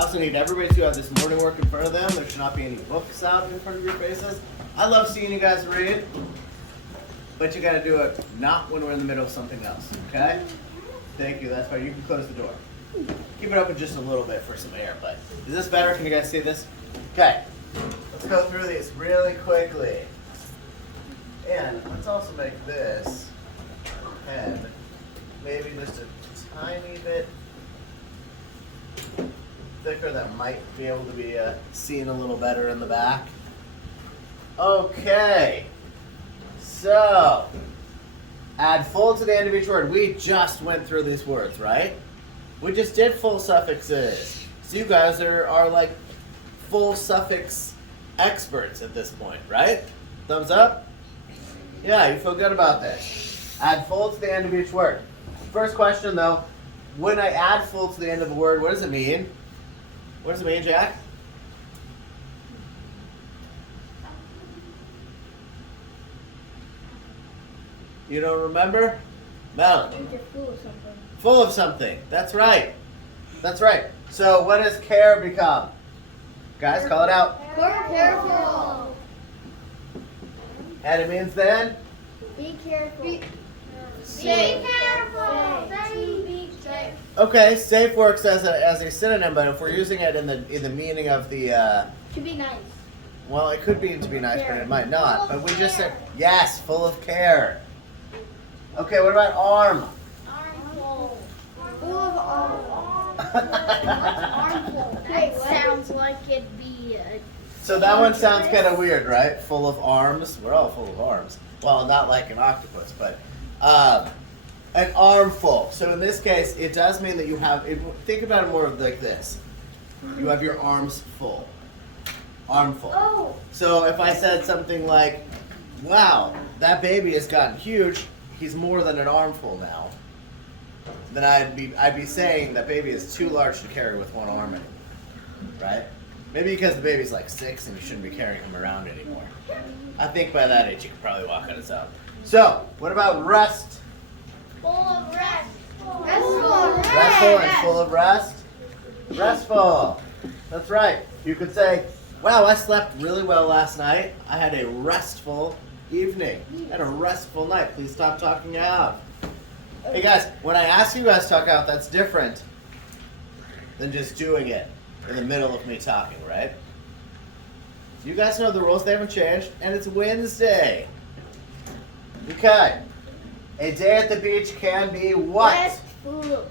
I also need everybody to have this morning work in front of them. There should not be any books out in front of your faces. I love seeing you guys read, but you gotta do it not when we're in the middle of something else, okay? Thank you, that's why you can close the door. Keep it open just a little bit for some air, but is this better? Can you guys see this? Okay, let's go through these really quickly. And let's also make this pen maybe just a tiny bit thicker that might be able to be seen a little better in the back. Okay, so add full to the end of each word. We just went through these words, right? We just did full suffixes. So you guys are like full suffix experts at this point, right? Thumbs up? Yeah, you feel good about this. Add full to the end of each word. First question though, when I add full to the end of a word, what does it mean? What does it mean, Jack? You don't remember? Mel. Full of something. Full of something. That's right. That's right. So what does care become? Guys, call it out. Careful. And it means then? Be careful. Be careful. Be safe. Okay, safe works as a synonym, but if we're using it in the meaning of the To be nice. well, it could be to be nice, but it might not. But we just said yes, full of care. Okay, what about arm? Armful. Full of armful. That sounds like it'd be a... So that one sounds kind of weird, right? Full of arms. We're all full of arms. Well, not like an octopus, but an armful. So in this case, it does mean that you have. Think about it more like this. You have your arms full. Armful. Oh. So if I said something like, "Wow, that baby has gotten huge. He's more than an armful now," then I'd be saying that baby is too large to carry with one arm anymore, right? Maybe because the baby's like 6 and you shouldn't be carrying him around anymore. I think by that age you could probably walk on his own. So, what about rest? Full of rest. Restful and full of rest? Restful. That's right. You could say, wow, I slept really well last night. I had a restful evening. I had a restful night. Please stop talking out. Hey guys, when I ask you guys to talk out, that's different than just doing it in the middle of me talking, right? You guys know the rules, they haven't changed, and it's Wednesday. Okay. A day at the beach can be what? Restful.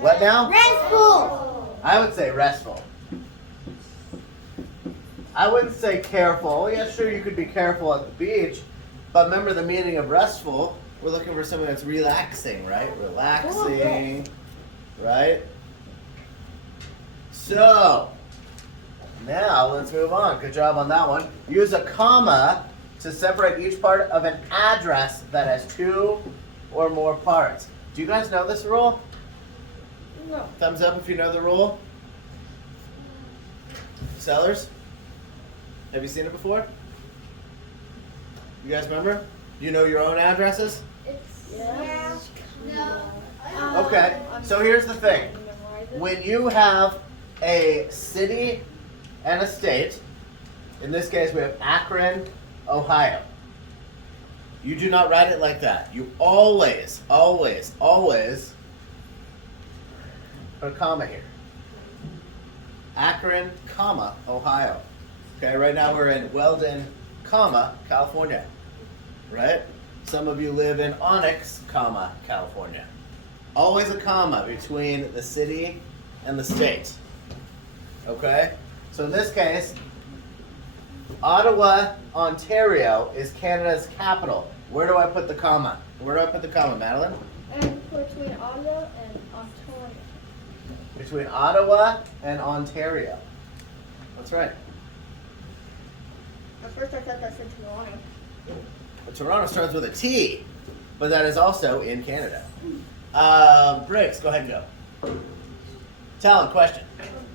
What now? Restful. I would say restful. I wouldn't say careful. Yeah, sure, you could be careful at the beach, but remember the meaning of restful. We're looking for something that's relaxing, right? Relaxing, right? So, now let's move on. Good job on that one. Use a comma to separate each part of an address that has 2 or more parts. Do you guys know this rule? No. Thumbs up if you know the rule. Sellers? Have you seen it before? You guys remember? Do you know your own addresses? Yeah. No. Okay, so here's the thing. When you have a city and a state, in this case we have Akron, Ohio. You do not write it like that. You always, always, always put a comma here. Akron, comma, Ohio. Okay, right now we're in Weldon, comma, California. Right? Some of you live in Onyx, comma, California. Always a comma between the city and the state. Okay? So in this case, Ottawa, Ontario is Canada's capital. Where do I put the comma? Where do I put the comma, Madeline? And between Ottawa and Ontario. Between Ottawa and Ontario. That's right. At first I thought that said Toronto. But Toronto starts with a T, but that is also in Canada. Briggs, go ahead and go. Talon, question.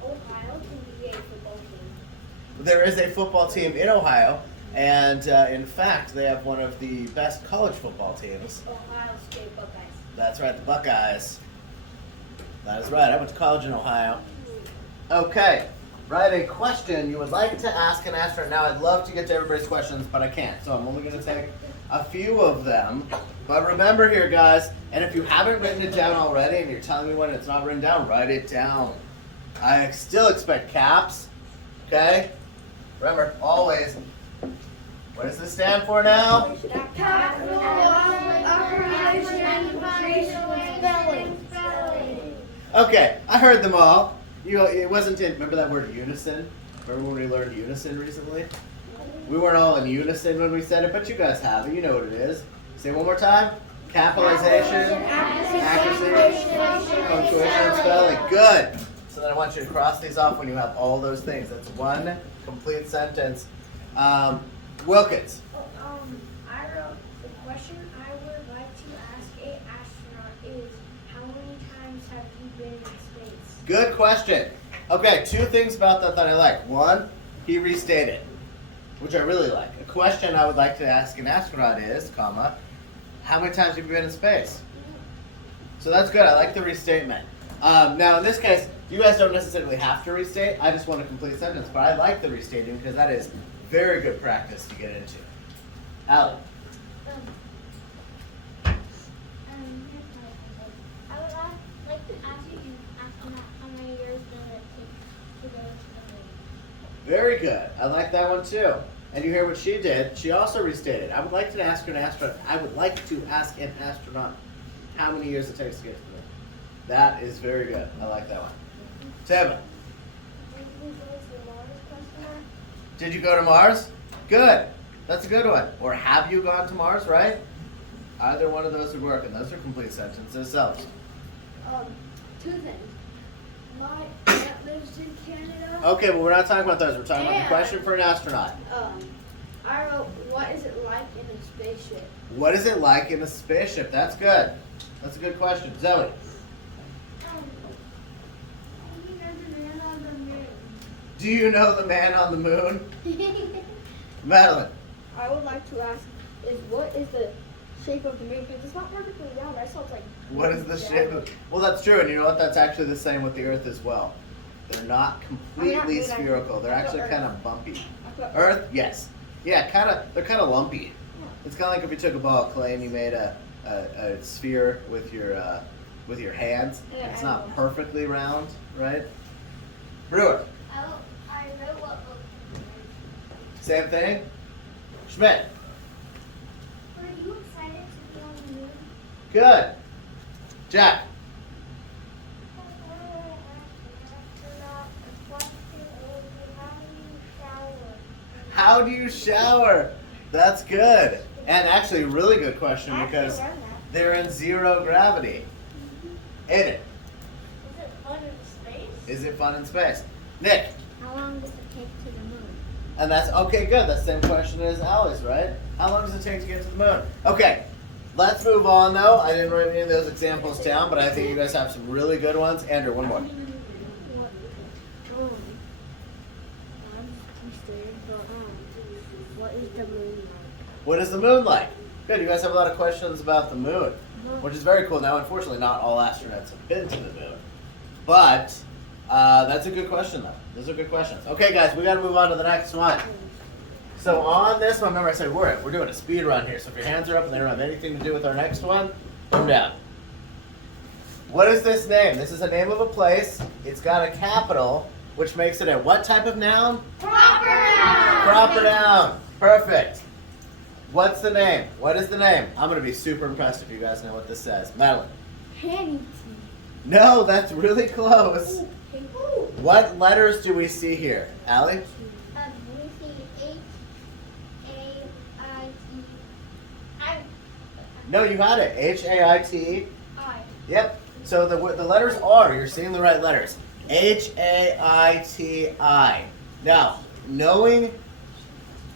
Ohio can be a football team. There is a football team in Ohio, and in fact, they have one of the best college football teams. Ohio State Buckeyes. That's right, the Buckeyes. That is right. I went to college in Ohio. Okay, write a question you would like to ask an astronaut. Now, I'd love to get to everybody's questions, but I can't. So I'm only going to take a few of them. But remember here, guys, and if you haven't written it down already and you're telling me when it's not written down, write it down. I still expect caps, okay? Remember, always, what does this stand for now? Okay, I heard them all. It wasn't in, remember that word unison? Remember when we learned unison recently? We weren't all in unison when we said it, but you guys have it. You know what it is. Say it one more time. Capitalization, accuracy, punctuation, spelling. Good. So then I want you to cross these off when you have all those things. That's one complete sentence. Wilkins. I wrote the question I would like to ask an astronaut is how many times have you been in space? Good question. Okay, two things about that I like. One, he restated, which I really like. A question I would like to ask an astronaut is, comma, how many times have you been in space? So that's good. I like the restatement. Now, in this case, you guys don't necessarily have to restate. I just want a complete sentence, but I like the restating because that is very good practice to get into. Allie. I would like to ask you how many years does it take to go to the moon? Very good. I like that one too. And you hear what she did. She also restated. I would like to ask an astronaut. I would like to ask an astronaut how many years it takes to get to the moon. That is very good. I like that one. Seven. Did you go to Mars? Good. That's a good one. Or have you gone to Mars, right? Either one of those would work, and those are complete sentences themselves. Two things. My aunt lives in Canada. Okay, but we're not talking about those. We're talking about the question for an astronaut. I wrote, what is it like in a spaceship? What is it like in a spaceship? That's good. That's a good question. Zoe. Do you know the man on the moon? Madeline. I would like to ask is what is the shape of the moon? Because it's not perfectly round, right? So it's like. What is the shape of? Well, that's true, and you know what? That's actually the same with the Earth as well. They're not completely spherical. They're actually kind of bumpy. Earth, yes, yeah, kind of. They're kind of lumpy. It's kind of like if you took a ball of clay and you made a sphere with your hands. It's not perfectly round, right? Brewer. I wrote what book. Same thing. Schmidt. Were you excited to be on the moon? Good. Jack. How do you shower? That's good. And actually a really good question because they're in zero gravity. Aiden. Is it fun in space? Is it fun in space? Nick. How long does it take to the moon? And that's okay, good. That's the same question as Allie's, right? How long does it take to get to the moon? Okay, let's move on though. I didn't write any of those examples down, but I think you guys have some really good ones. Andrew, one more. What is the moon like? What is the moon like? Good, you guys have a lot of questions about the moon, which is very cool. Now, unfortunately, not all astronauts have been to the moon, but that's a good question though. Those are good questions. Okay, guys, we got to move on to the next one. So on this one, remember I said we're doing a speed run here. So if your hands are up and they don't have anything to do with our next one, put them down. What is this name? This is a name of a place. It's got a capital, which makes it a what type of noun? Proper noun. Proper noun. Perfect. What's the name? What is the name? I'm going to be super impressed if you guys know what this says. Madeline. Hannity. No, that's really close. What letters do we see here? Allie? We see H-A-I-T. No, you had it. H-A-I-T. I. Yep. So the letters are, you're seeing the right letters. H-A-I-T-I. Now, knowing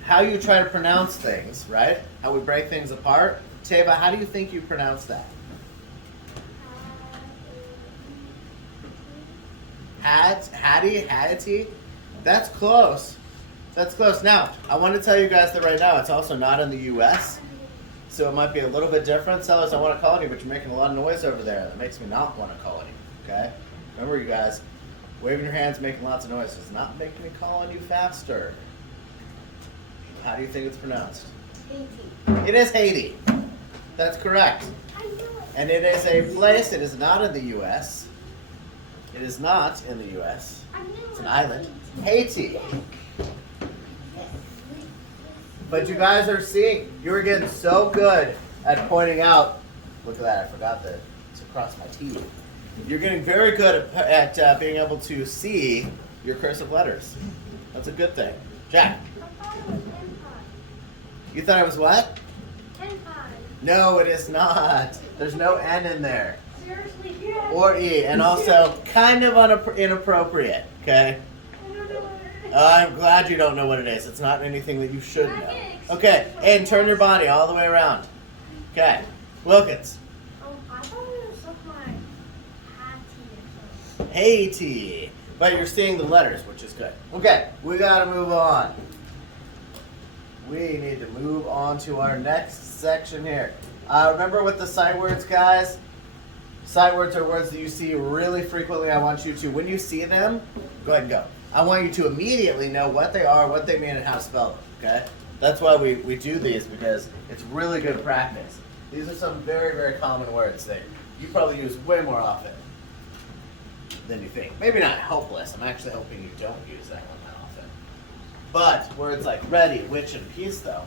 how you try to pronounce things, right? How we break things apart. Teva, how do you think you pronounce that? Hattie? That's close. That's close. Now, I want to tell you guys that right now, it's also not in the U.S., so it might be a little bit different. Sellers, I want to call on you, but you're making a lot of noise over there. That makes me not want to call on you, okay? Remember, you guys, Waving your hands, making lots of noise does not make me call on you faster. How do you think it's pronounced? Haiti. It is Haiti. That's correct. I know it. And it is a place, it is not in the U.S. It is not in the U.S. I knew It's it. an island. Haiti. But you guys are seeing, you are getting so good at pointing out, look at that, I forgot to cross my T. You're getting very good at being able to see your cursive letters. That's a good thing. Jack, I thought it was empire. you thought it was what? Empire. No, it is not. There's no N in there. Seriously, yeah. Or E, and also kind of inappropriate, okay? I don't know what it is. I'm glad you don't know what it is. It's not anything that you should Can I know. get an Okay, excuse and turn your body all the way around. Okay, Wilkins. I thought it was something like Hattie or something. Haiti. But you're seeing the letters, which is good. Okay, we gotta move on. We need to move on to our next section here. Remember with the sight words, guys? Sight words are words that you see really frequently. I want you to, when you see them, go ahead and go. I want you to immediately know what they are, what they mean, and how to spell them, okay? That's why we do these, because it's really good practice. These are some very, very common words that you probably use way more often than you think. Maybe not hopeless. I'm actually hoping you don't use that one that often. But words like ready, which, and peace, though.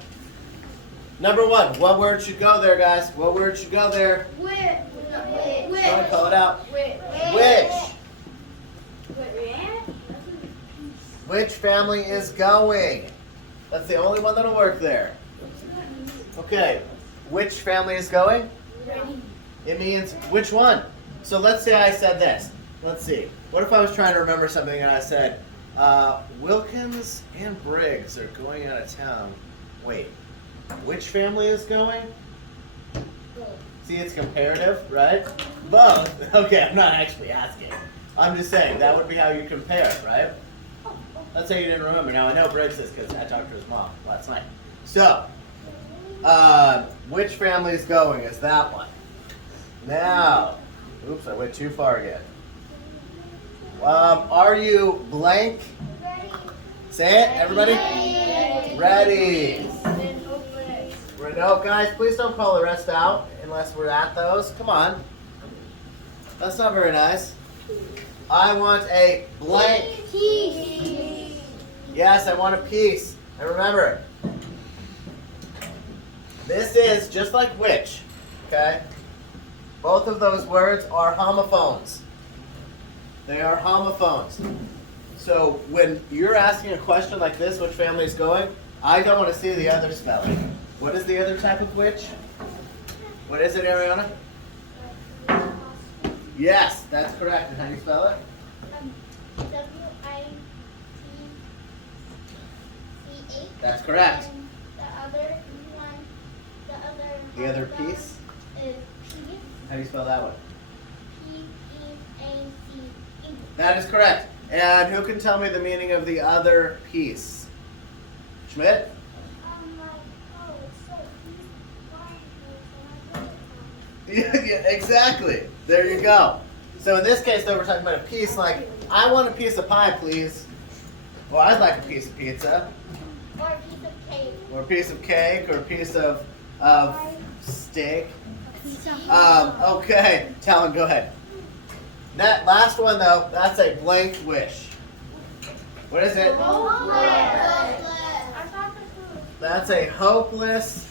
Number one, what word should go there, guys? What word should go there? Which. Go ahead, call it out. Which. Which family is going? That's the only one that'll work there. Okay, which family is going? Ready. It means which one? So let's say I said this. Let's see. What if I was trying to remember something and I said, Wilkins and Briggs are going out of town. Wait, which family is going? See, it's comparative, right? Both. Okay, I'm not actually asking. I'm just saying that would be how you compare, right? Let's say you didn't remember. Now I know Briggs is because I talked to his mom last night. So, which family is going is that one. Now, oops, I went too far again. Are you blank? Ready. Say it, everybody. Ready. No, guys, please don't call the rest out unless we're at those. Come on. That's not very nice. I want a blank. Peace. Yes, I want a piece. And remember, this is just like which, okay? Both of those words are homophones. They are homophones. So when you're asking a question like this, which family is going, I don't want to see the other spelling. What is the other type of which? What is it, Ariana? Yes, that's correct. And how do you spell it? W-I-T-C-H. That's correct. And the other one, The other piece? is P. How do you spell that one? P-E-A-C-E. That is correct. And who can tell me the meaning of the other piece? Schmidt? Yeah, exactly. There you go. So in this case, though, we're talking about a piece like, I want a piece of pie, please. Well, I'd like a piece of pizza. Or a piece of cake. Or a piece of cake, or a piece of steak. Okay, Talon, go ahead. That last one, though, that's a blank wish. What is it? That's a hopeless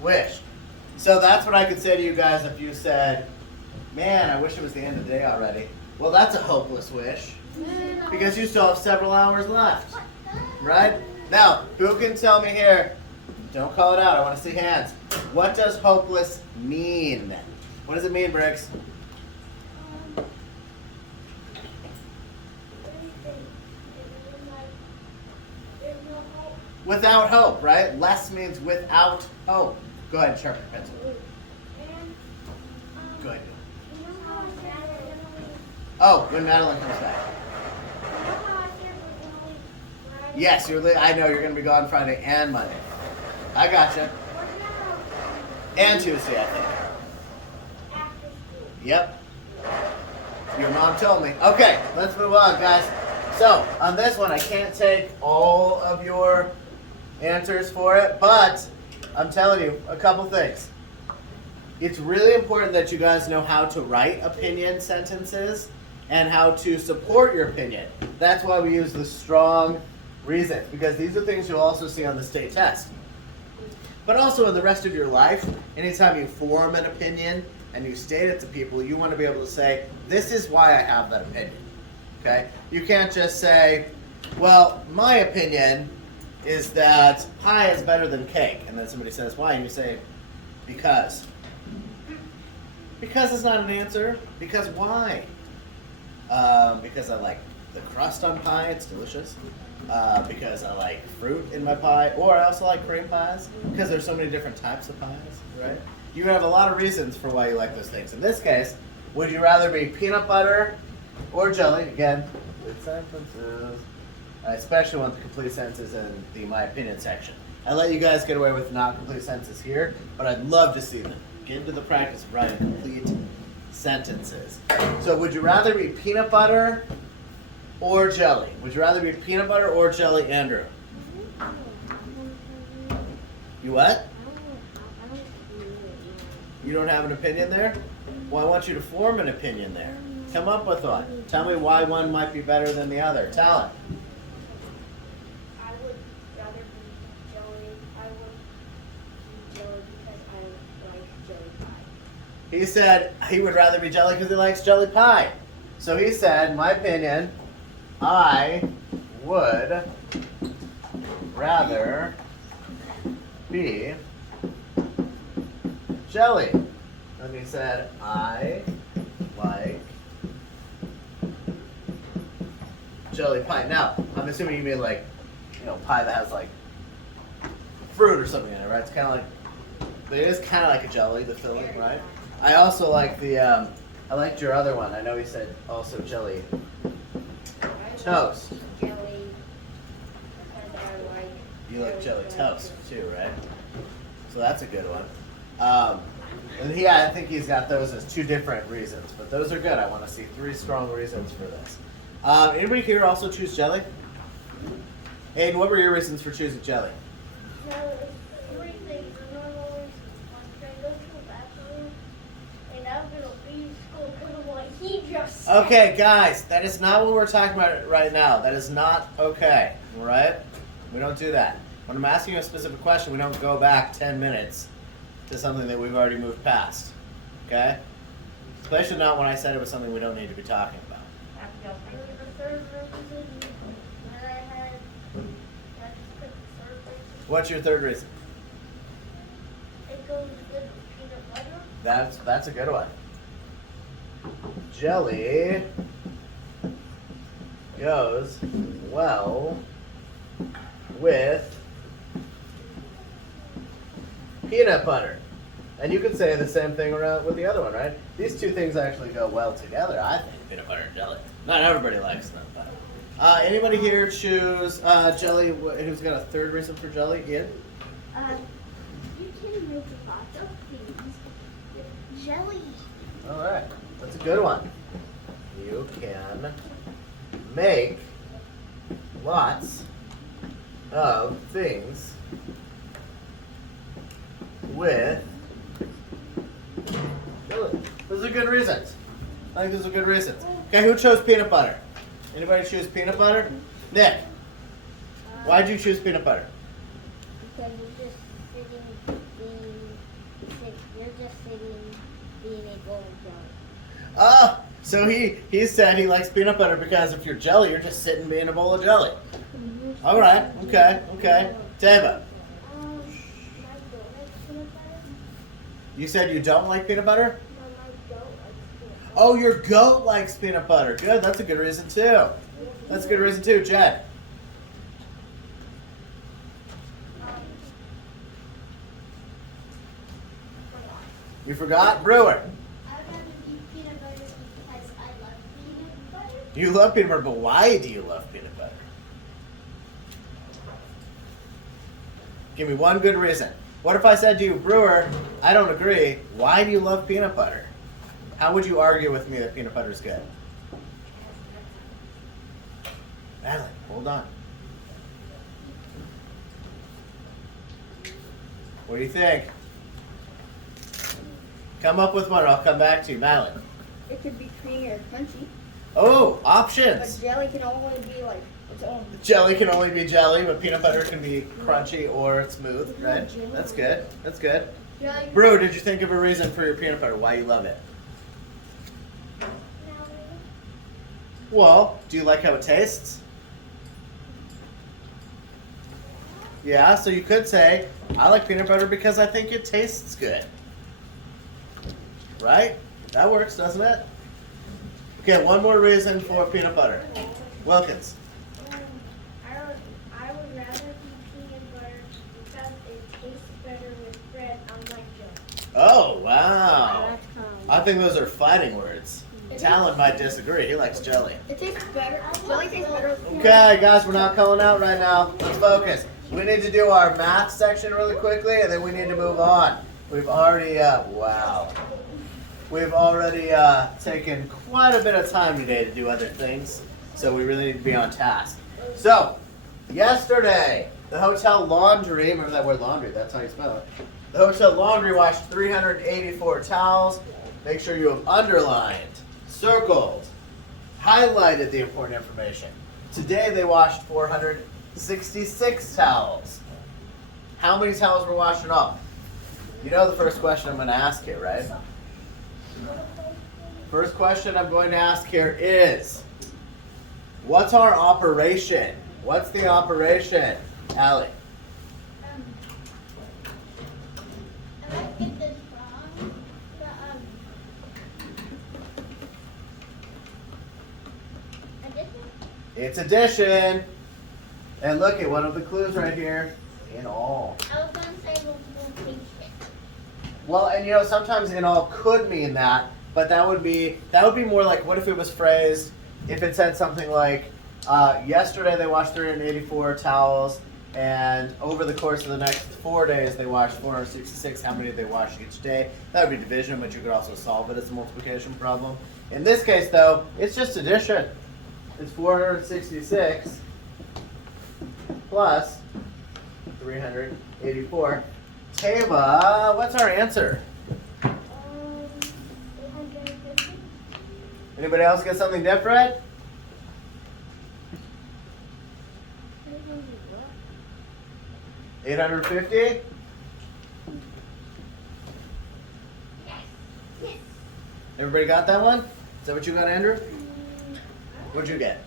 wish. So that's what I could say to you guys if you said, man, I wish it was the end of the day already. Well, that's a hopeless wish because you still have several hours left, right? Now, who can tell me here, don't call it out, I want to see hands. What does hopeless mean? What does it mean, Briggs? Without hope, right? Less means without hope. Go ahead and sharpen your pencil. Go ahead. Oh, when Madeline comes back. Yes, I know you're going to be gone Friday and Monday. I gotcha. And Tuesday, I think. Yep. Your mom told me. Okay, let's move on, guys. So, on this one, I can't take all of your answers for it, but I'm telling you a couple things. It's really important that you guys know how to write opinion sentences and how to support your opinion. That's why we use the strong reasons, because these are things you'll also see on the state test. But also in the rest of your life, anytime you form an opinion and you state it to people, you want to be able to say, this is why I have that opinion. Okay? You can't just say, well, my opinion is that pie is better than cake. And then somebody says, why? And you say, because. Because is not an answer. Because why? Because I like the crust on pie, it's delicious. Because I like fruit in my pie, or I also like cream pies, because there's so many different types of pies, right? You have a lot of reasons for why you like those things. In this case, would you rather be peanut butter or jelly? Again, complete sentences. I especially want the complete sentences in the my opinion section. I let you guys get away with not complete sentences here, but I'd love to see them. Get into the practice of writing complete sentences. So would you rather be peanut butter or jelly? Would you rather be peanut butter or jelly, Andrew? You what? You don't have an opinion there? Well, I want you to form an opinion there. Come up with one. Tell me why one might be better than the other. Talent. I would rather be jelly. I would be jelly because I like jelly pie. He said he would rather be jelly because he likes jelly pie. So he said, in my opinion, I would rather be jelly. And he said, I like jelly pie. Now, I'm assuming you mean like, pie that has like fruit or something in it, right? It's kind of like, it is kind of like a jelly, the filling, right? I also like I liked your other one. I know he said also jelly toast. Jelly. Because I like. You like jelly toast too, right? So that's a good one. And I think he's got those as two different reasons, but those are good. I want to see 3 strong reasons for this. Anybody here also choose jelly? Aiden, what were your reasons for choosing jelly? So it's 3 things. Normally, when I go to the bathroom, and I'm gonna leave school because of what he just said. Okay, guys, that is not what we're talking about right now. That is not okay, all right? We don't do that. When I'm asking you a specific question, we don't go back 10 minutes to something that we've already moved past, okay? Especially not when I said it was something we don't need to be talking about. The third reason that I had, I just picked the third reason. What's your third reason? It goes good with peanut butter. That's a good one. Jelly goes well with peanut butter. And you could say the same thing around with the other one, right? These two things actually go well together, I think, peanut butter and jelly. Not everybody likes them, though. Anybody here choose jelly? Who's got a third reason for jelly? Ian? You can make lots of things with jelly. All right, that's a good one. You can make lots of things with jelly. Those are good reasons. I think those are good reasons. Okay, who chose peanut butter? Anybody choose peanut butter? Nick, why'd you choose peanut butter? Because you're just sitting being a gold jelly. Ah, so he said he likes peanut butter because if you're jelly, you're just sitting being a bowl of jelly. All right, okay. Tava, My goat likes peanut butter. you said you don't like peanut butter? No, my goat likes peanut butter. Oh, your goat likes peanut butter. Good, that's a good reason too. That's a good reason too, Jed. You forgot? Brewer. I'd rather eat peanut butter because I love peanut butter. You love peanut butter, but why do you love peanut butter? Give me one good reason. What if I said to you, Brewer, I don't agree. Why do you love peanut butter? How would you argue with me that peanut butter is good? Hold on. What do you think? Come up with one, or I'll come back to you. Madeline. It could be creamy or crunchy. Oh, But options. jelly can only be like its own. Jelly can only be jelly, but peanut butter can be crunchy or smooth, right? That's good. That's good. Jelly. Brew, did you think of a reason for your peanut butter, why you love it? Well, do you like how it tastes? Yeah, so you could say, I like peanut butter because I think it tastes good. Right? That works, doesn't it? Okay, one more reason for peanut butter. Wilkins. I would rather eat peanut butter because it tastes better with bread, unlike jelly. Oh, wow. That's I think those are fighting words. Talon might disagree. He likes jelly. It tastes better. Jelly tastes better with peanut Okay, guys, we're not calling out right now. Let's focus. We need to do our math section really quickly, and then we need to move on. We've already, wow. We've already taken quite a bit of time today to do other things, so we really need to be on task. So, yesterday, the hotel laundry, remember that word laundry, that's how you spell it. The hotel laundry washed 384 towels. Make sure you have underlined, circled, highlighted the important information. Today they washed 466 towels. How many towels were washed in all? You know the first question I'm going to ask here, right? First question I'm going to ask here is, what's our operation? What's the operation? Allie. I might get this wrong, but addition? It's addition. And look at one of the clues right here. In all. I was gonna say multiplication. Well, and you know, sometimes in all could mean that, but that would be more like, what if it was phrased, if it said something like, yesterday they washed 384 towels, and over the course of the next 4 days they washed 466. How many did they wash each day? That would be division, but you could also solve it as a multiplication problem. In this case, though, it's just addition. It's 466 plus 384. Tava, what's our answer? 850. Anybody else get something different? 850? Yes. Everybody got that one? Is that what you got, Andrew? What'd you get?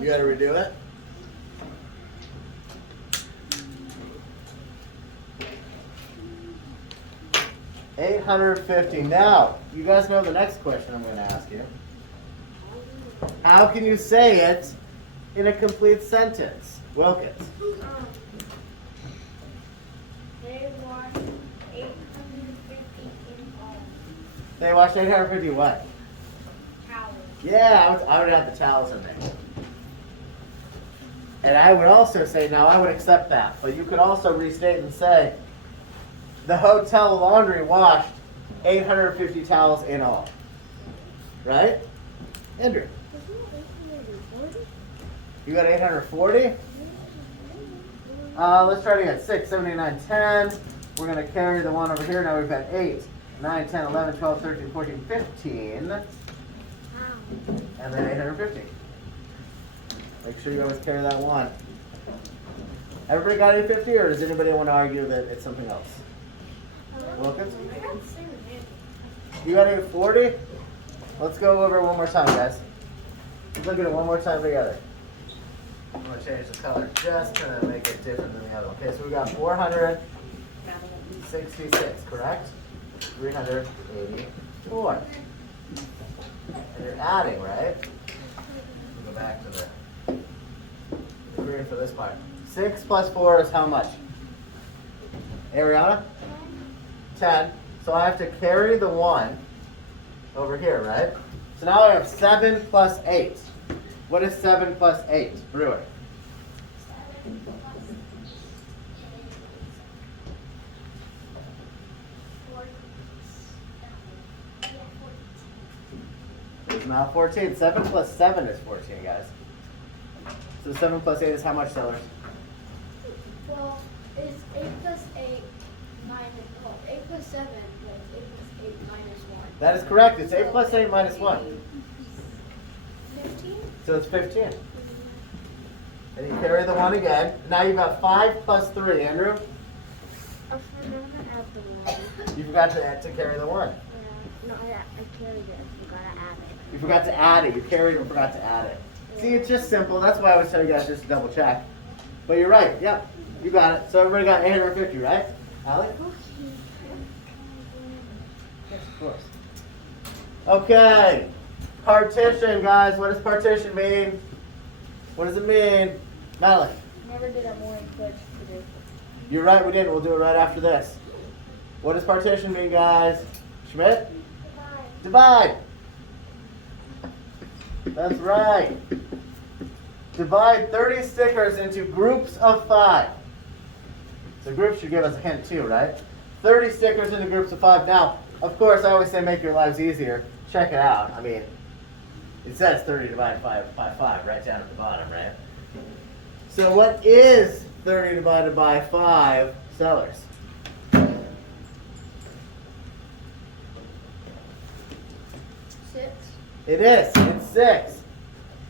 You gotta redo it? $850. Now, you guys know the next question I'm going to ask you. How can you say it in a complete sentence? Wilkins. They washed 850 in all They washed 850 what? towels. Yeah, I would have the towels in there. And I would also say, now I would accept that, but you could also restate and say, the hotel laundry washed 850 towels in all. Right? Andrew, you got 840? Let's try to get 6, 7, 8, 9, 10. We're going to carry the one over here. Now we've got 8, 9, 10, 11, 12, 13, 14, 15. And then 850. Make sure you always carry that one. Everybody got 850, or does anybody want to argue that it's something else? Wilkins? I got the same answer. You got 840? Let's go over it one more time, guys. Let's look at it one more time together. I'm going to change the color just to make it different than the other one. Okay, so we got 466, correct? 384. And you're adding, right? We'll go back to the green for this part. 6 plus 4 is how much? Ariana? 10. So I have to carry the 1 over here, right? So now I have 7 plus 8. What is 7 plus 8? Brewer. 7 plus 8 is 40. not 14. 7 plus 7 is 14, guys. So 7 plus 8 is how much, Sellers? Well, it's 8 plus 8 minus, well, 8 plus 7 was 8 plus 8 minus 1. That is correct. It's 8 plus 8 minus 1. 15? So it's 15. And you carry the 1 again. Now you've got 5 plus 3. Andrew? You forgot to carry the 1. No, I carried it. You gotta add it. You forgot to add it. You carried it and forgot to add it. See, it's just simple. That's why I always tell you guys just to double check. But you're right. Yep. You got it. So everybody got 850, right? Allie? Yes, of course. Okay. Partition, guys. What does partition mean? What does it mean? Malik? Never did that morning pledge today. You're right, we didn't. We'll do it right after this. What does partition mean, guys? Schmidt? Divide. That's right. Divide 30 stickers into groups of 5. So groups should give us a hint too, right? 30 stickers into groups of 5. Now, of course, I always say make your lives easier. Check it out. I mean, it says 30 divided by 5 right down at the bottom, right? So what is 30 divided by 5, Sellers? 6. It is. It's 6.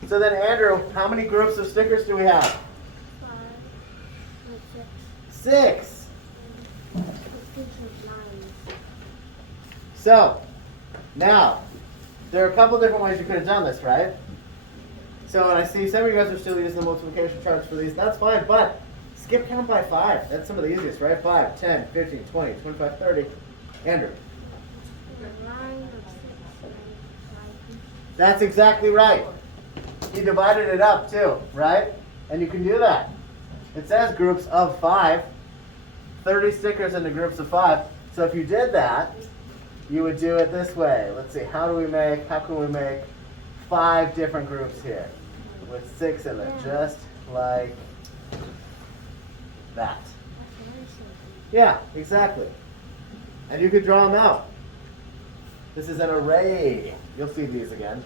So then, Andrew, how many groups of stickers do we have? 5. 6. So, now, there are a couple different ways you could have done this, right? So, and I see some of you guys are still using the multiplication charts for these. That's fine, but skip count by 5. That's some of the easiest, right? 5, 10, 15, 20, 25, 30. Andrew. That's exactly right. You divided it up too, right? And you can do that. It says groups of 5. 30 stickers into groups of 5. So if you did that, you would do it this way. Let's see, how can we make 5 different groups here with 6 in it, just like that. Yeah, exactly. And you could draw them out. This is an array. You'll see these again.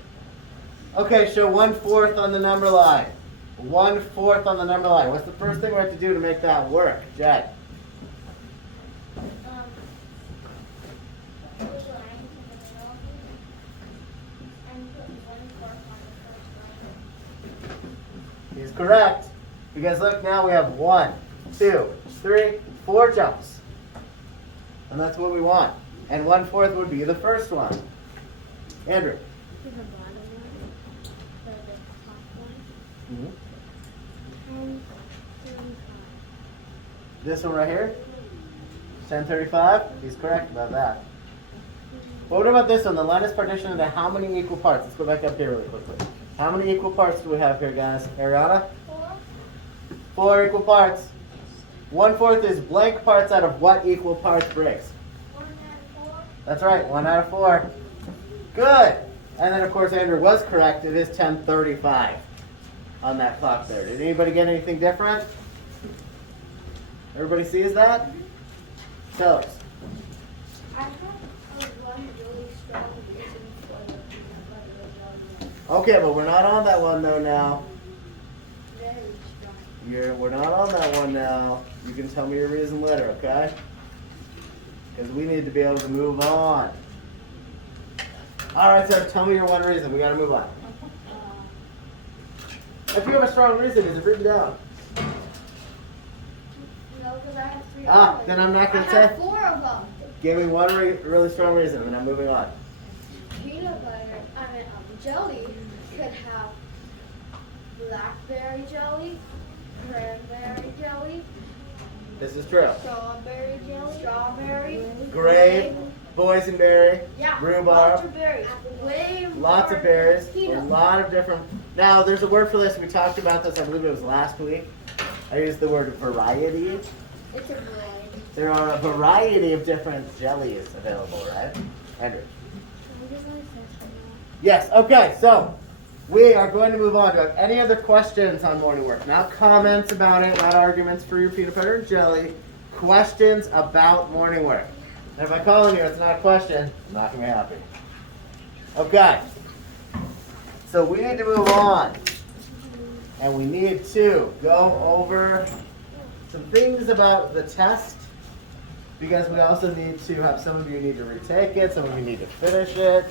Okay, show 1/4 on the number line. 1/4 on the number line. What's the first thing we have to do to make that work, Jed? He's correct. Because look, now we have 1, 2, 3, 4 jumps. And that's what we want. And 1/4 would be the first one. Andrew. Mm-hmm. This one right here? 1035? He's correct about that. But what about this one? The line is partitioned into how many equal parts? Let's go back up here really quickly. How many equal parts do we have here, guys? Ariana? 4 equal parts. 1/4 is blank parts out of what equal parts breaks? 1 out of 4. That's right, 1 out of 4. Good. And then, of course, Andrew was correct. It is 1035 on that clock there. Did anybody get anything different? Everybody sees that? Tell us. I have one really strong reason for the peanut butter. Okay, but we're not on that one, though, now. Very strong. We're not on that one now. You can tell me your reason later, okay? Because we need to be able to move on. All right, so tell me your one reason. We got to move on. If you have a strong reason, is it written down? No, because I have 3 Ah, others. then I'm not going I to have say. 4 of them. Give me one really strong reason, and I'm moving on. Peanut butter, jelly could have blackberry jelly, cranberry jelly, This is true. strawberry, Grape, boysenberry, yeah, rhubarb, lots of berries, way lots more of berries, a peanut. lot of different. Now, there's a word for this. We talked about this, I believe it was last week. I used the word variety. It's a variety. There are a variety of different jellies available, right? Andrew? Yes, okay, so we are going to move on. Do you have any other questions on morning work? Not comments about it, not arguments for your peanut butter and jelly. Questions about morning work. And if I call on you, it's not a question, I'm not going to be happy. Okay. So we need to move on. And we need to go over some things about the test, because we also need to have, some of you need to retake it, some of you need to finish it.